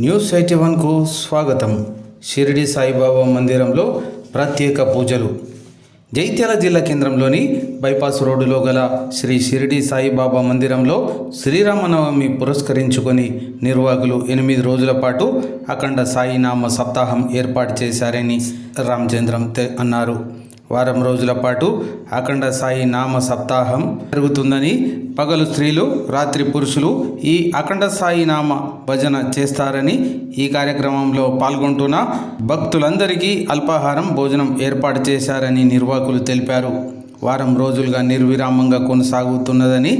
News eighty వన్కు స్వాగతం. షిరిడి సాయిబాబా మందిరంలో ప్రత్యేక పూజలు. జైత్యాల జిల్లా కేంద్రంలోని బైపాస్ రోడ్డులో గల శ్రీ షిరిడి సాయిబాబా మందిరంలో శ్రీరామనవమి పురస్కరించుకొని నిర్వాహకులు ఎనిమిది రోజుల పాటు అఖండ సాయినామ సప్తాహం ఏర్పాటు చేశారని రామచంద్రం తె- అన్నారు. వారం రోజుల పాటు అఖండ సాయి నామ సప్తాహం జరుగుతుందని పగలు స్త్రీలు రాత్రి పురుషులు ఈ అఖండ సాయి నామ భజన చేస్తారని ఈ కార్యక్రమంలో పాల్గొంటున్న భక్తులందరికీ అల్పాహారం భోజనం ఏర్పాటు చేశారని నిర్వాహకులు తెలిపారు. వారం రోజులుగా నిర్విరామంగా కొనసాగుతున్నదని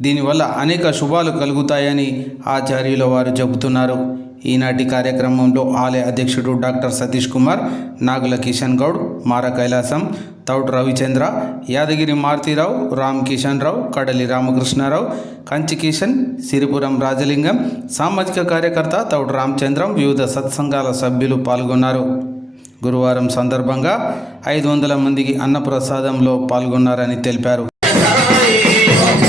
దీనివల్ల అనేక శుభాలు కలుగుతాయని ఆచార్యుల వారు చెబుతున్నారు. ఈనాటి కార్యక్రమంలో ఆలయ అధ్యక్షుడు డాక్టర్ సతీష్ కుమార్ నాగుల కిషన్ గౌడ్ మార కైలాసం తౌడ్ రవిచంద్ర యాదగిరి మారుతీరావు రామ్ కిషన్ రావు కడలి రామకృష్ణారావు కంచి కిషన్ సిరిపురం రాజలింగం సామాజిక కార్యకర్త తౌడు రామచంద్రం వివిధ సత్సంగాల సభ్యులు పాల్గొన్నారు. గురువారం సందర్భంగా ఐదు వందల మందికి అన్నప్రసాదంలో పాల్గొన్నారని తెలిపారు.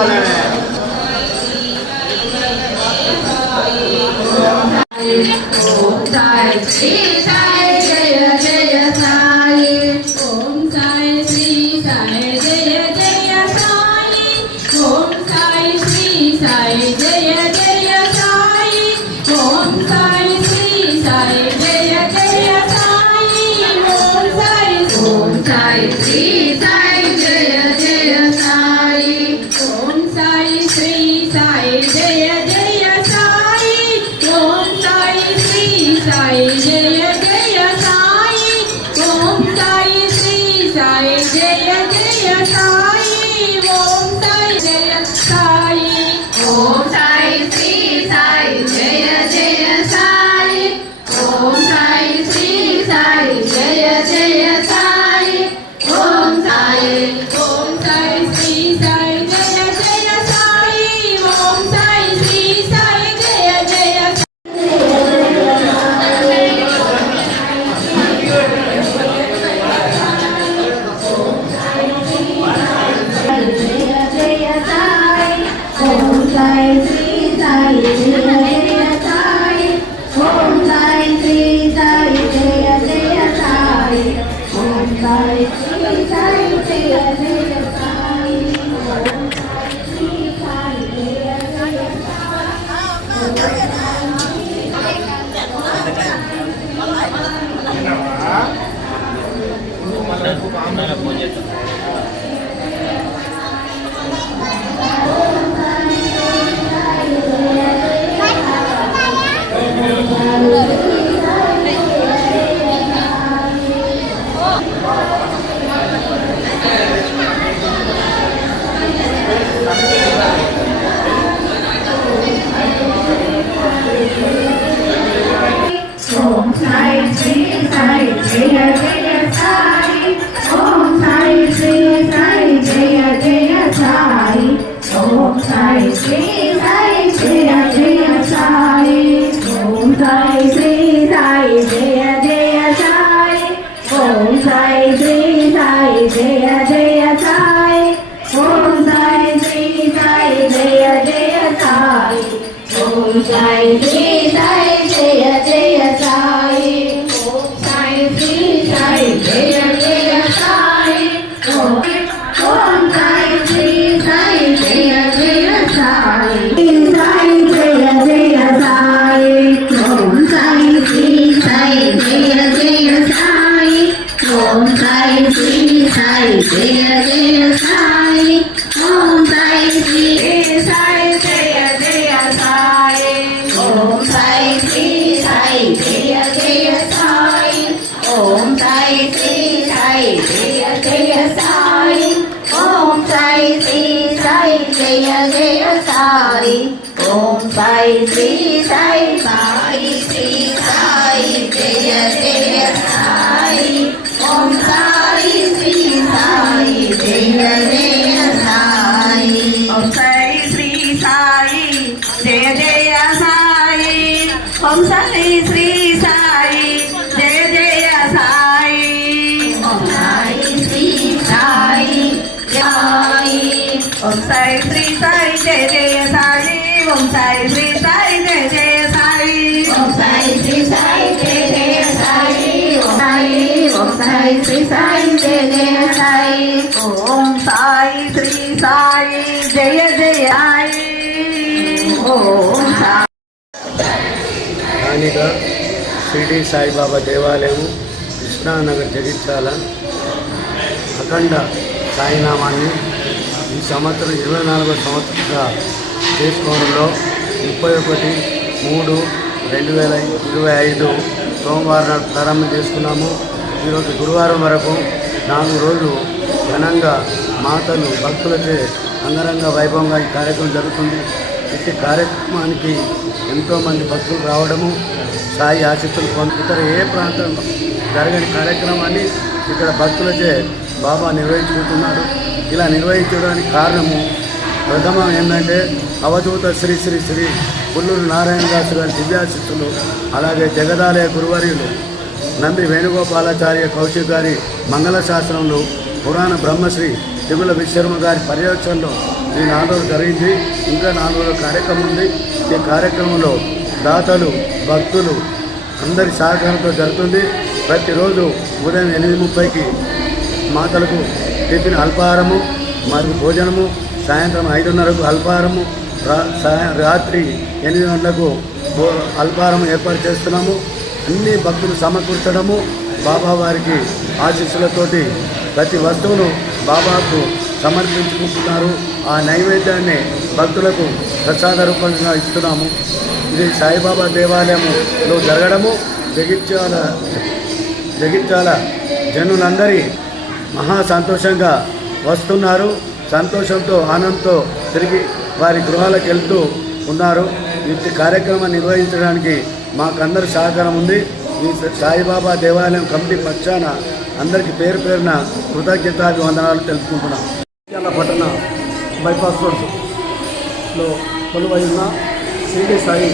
ఓం సాయి Sí. సాయి జయ జయ సాయి ఓం సాయి శ్రీ సాయి జయ జయ సాయి. ఓం సాయి శ్రీ సాయి జయ జయ సాయి. ఓం సాయి ఓం సాయి శ్రీ సాయి జయ జయ సాయి. ఓం సాయి శ్రీ సాయి జయ జయ సాయి. ఓం సాయి స్థానిక షిరిడి సాయిబాబా దేవాలయం కృష్ణానగర్ జగిత్యాల అఖండ సాయినామాన్ని ఈ సంవత్సరం ఇరవై నాలుగో సంవత్సరంగా చేసుకోవడంలో ముప్పై ఒకటి మూడు రెండు వేల ఇరవై ఐదు సోమవారం నాడు ప్రారంభం చేసుకున్నాము. ఈరోజు గురువారం వరకు నాలుగు రోజులు ఘనంగా మాతలు భక్తులచే అంగరంగ వైభవంగా ఈ కార్యక్రమం జరుగుతుంది. ఇట్టి కార్యక్రమానికి ఎంతోమంది భక్తులు రావడము సాయి ఆశిస్తులు పొంది ఏ ప్రాంతంలో జరగని కార్యక్రమాన్ని ఇక్కడ భక్తులచే బాబా నిర్వహించుకుంటున్నాడు ఇలా నిర్వహించడానికి కారణము ప్రథమం ఏంటంటే అవధూత శ్రీ శ్రీ శ్రీ పుల్లూరు నారాయణ దాసు గారి దివ్యాశిస్తులు అలాగే జగదాలయ గురువర్యులు నంది వేణుగోపాలాచార్య కౌశిక్ గారి మంగళ శాస్త్రంలో పురాణ బ్రహ్మశ్రీ తిగుల విశ్వర్మ గారి పర్యవేక్షణలో ఈ నాలుగు జరిగింది. ఇంకా నాలుగు రోజుల కార్యక్రమం ఉంది. ఈ కార్యక్రమంలో దాతలు భక్తులు అందరి సహకారంతో జరుగుతుంది. ప్రతిరోజు ఉదయం ఎనిమిది ముప్పైకి మాతలకు టిఫిన్ అల్పాహారము మరియు భోజనము సాయంత్రం ఐదున్నరకు అల్పాహారము రాత్రి ఎనిమిది గంటలకు భో- అల్పాహారం ఏర్పాటు చేస్తున్నాము. అన్ని భక్తులు సమకూర్చడము బాబా వారికి ఆశీస్సులతోటి ప్రతి వస్తువును బాబాకు సమర్పించుకుంటున్నారు. ఆ నైవేద్యాన్ని భక్తులకు ప్రసాద రూపంగా ఇస్తున్నాము. ఇది సాయిబాబా దేవాలయంలో జరగడము. జగిత్యాల జగిత్యాల జనులందరి మహా సంతోషంగా వస్తున్నారు. సంతోషంతో ఆనందంతో తిరిగి వారి గృహాలకు వెళ్తూ ఉన్నారు. ఈ కార్యక్రమం నిర్వహించడానికి మాకందరి సహకారం ఉంది. ఈ సాయిబాబా దేవాలయం కమిటీ పక్షాన అందరికీ పేరు పేరున కృతజ్ఞతాభివందనాలు తెలుపుకుంటున్నాం. ఇటీవల పట్టణ బైపాస్ రోడ్లో కొలువై ఉన్న శ్రీడి సాయి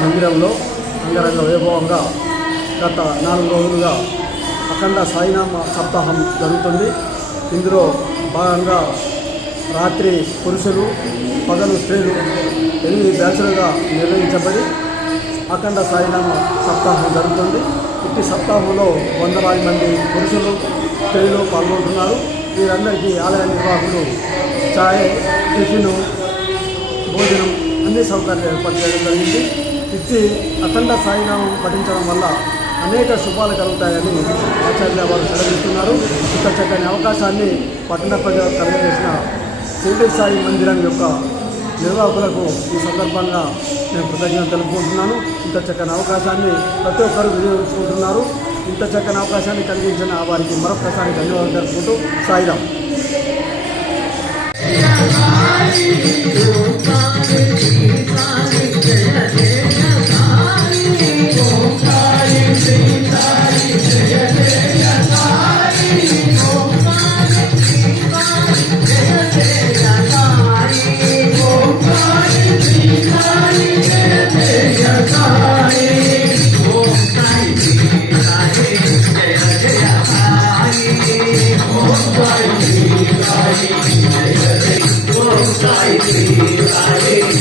మందిరంలో అంగరంగ వైభవంగా గత నాలుగు రోజులుగా అఖండ సాయినామ సప్తాహం జరుగుతుంది. ఇందులో భాగంగా రాత్రి పురుషులు పగలు స్త్రీలు ఎనిమిది బ్యాచ్లుగా నిర్వహించబడి అఖండ సాయినామ సప్తాహం జరుగుతుంది. ఇట్టి సప్తాహంలో వందలాది మంది పురుషులు స్త్రీలు పాల్గొంటున్నారు. వీరందరికీ ఆలయ నిర్వాహకులు ఛాయ్ టిఫిను భోజనం అన్ని సౌకర్యాలు ఏర్పాటు చేయడం జరిగింది. ఇచ్చి అఖండ సాయినామం పఠించడం వల్ల అనేక శుభాలు కలుగుతాయని ఆచార్య వారు సెలవిస్తున్నారు. ఇంత చక్కని అవకాశాన్ని పట్టణ ప్రజలకు కలుగజేసిన షిరిడి సాయి మందిరం యొక్క నిర్వాహకులకు ఈ సందర్భంగా నేను కృతజ్ఞత తెలుపుకుంటున్నాను. ఇంత చక్కని అవకాశాన్ని ప్రతి ఒక్కరూ వినియోగించుకుంటున్నారు. ఇంత చక్కని అవకాశాన్ని కలిగించిన వారికి మరొకసారి ధన్యవాదాలు తెలుపుకుంటూ సాయిరాం ఓం జయ